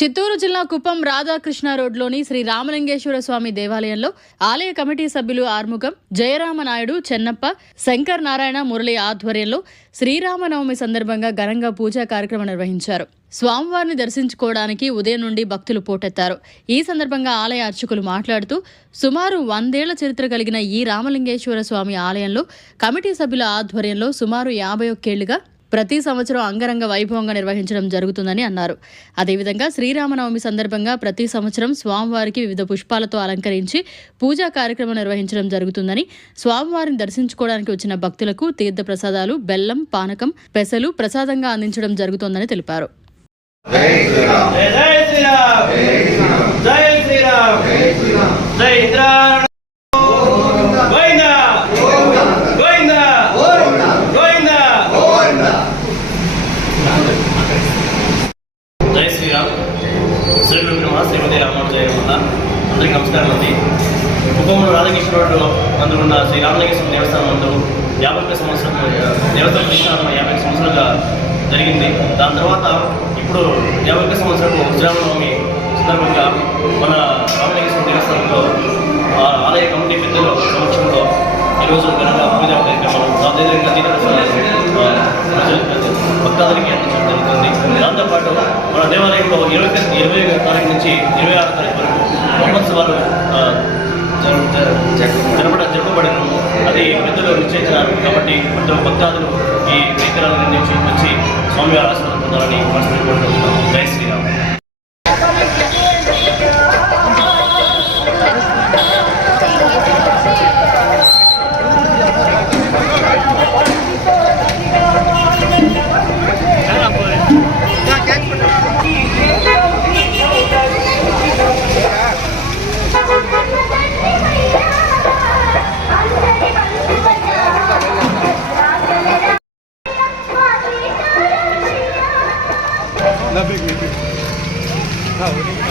చిత్తూరు జిల్లా కుప్పం రాధాకృష్ణ రోడ్లోని శ్రీ రామలింగేశ్వర స్వామి దేవాలయంలో ఆలయ కమిటీ సభ్యులు ఆర్ముఖం జయరామనాయుడు చెన్నప్ప శంకర్ నారాయణ మురళి ఆధ్వర్యంలో శ్రీరామనవమి సందర్భంగా ఘనంగా పూజా కార్యక్రమం నిర్వహించారు. స్వామివారిని దర్శించుకోవడానికి ఉదయం నుండి భక్తులు పోటెత్తారు. ఈ సందర్భంగా ఆలయ అర్చకులు మాట్లాడుతూ సుమారు వందేళ్ళ చరిత్ర కలిగిన ఈ రామలింగేశ్వర స్వామి ఆలయంలో కమిటీ సభ్యుల ఆధ్వర్యంలో సుమారు యాభై ఒక్కేళ్ళుగా ప్రతి సంవత్సరం అంగరంగ వైభవంగా నిర్వహించడం జరుగుతుందని అన్నారు. అదేవిధంగా శ్రీరామనవమి సందర్భంగా ప్రతి సంవత్సరం స్వామివారికి వివిధ పుష్పాలతో అలంకరించి పూజా కార్యక్రమం నిర్వహించడం జరుగుతుందని స్వామివారిని దర్శించుకోవడానికి వచ్చిన భక్తులకు తీర్థ ప్రసాదాలు బెల్లం పానకం పెసలు ప్రసాదంగా అందించడం జరుగుతోందని తెలిపారు. జై జై శ్రీరామ్. జై శ్రీరామ్. జై ఇంద్రాణ గోవింద జై శ్రీరామ్ శ్రీ విగ్రహ శ్రీమతి రామానుజయ నమః. అందరికీ నమస్కారం అండి. కుప్పంలో రాధాకృష్ణ రోడ్డు నందు ఉన్న శ్రీ రామలింగేశ్వర దేవస్థానం అందు యాభై ఒక్క సంవత్సరం దేవస్థానం ప్రతిష్టాపన యాభై సంవత్సరాలుగా జరిగింది. దాని తర్వాత ఇప్పుడు యాభై ఒక్క సంవత్సరపు శ్రీరామనవమి సందర్భంగా మన రామలింగేశ్వర దేవస్థానంలో ఆలయ కమిటీ పెద్దల సమక్షంలో ఈరోజు ఘనంగా పూజా కార్యక్రమాలు అదేవిధంగా తారీఖులో ఇరవై ఇరవై తారీఖు నుంచి ఇరవై ఆరు తారీఖు వరకు బ్రహ్మోత్సవాలు జరపడ జరపబడను అది పెద్దలు నిశ్చయించినారు. కాబట్టి ప్రతి భక్తాదులు ఈ కార్యక్రమాల నుంచి వచ్చి స్వామివారి ఆశీర్వాదం పొందాలని మనసు కోరుకుంటున్నాం. జై శ్రీరామ్ Nabig, nabig.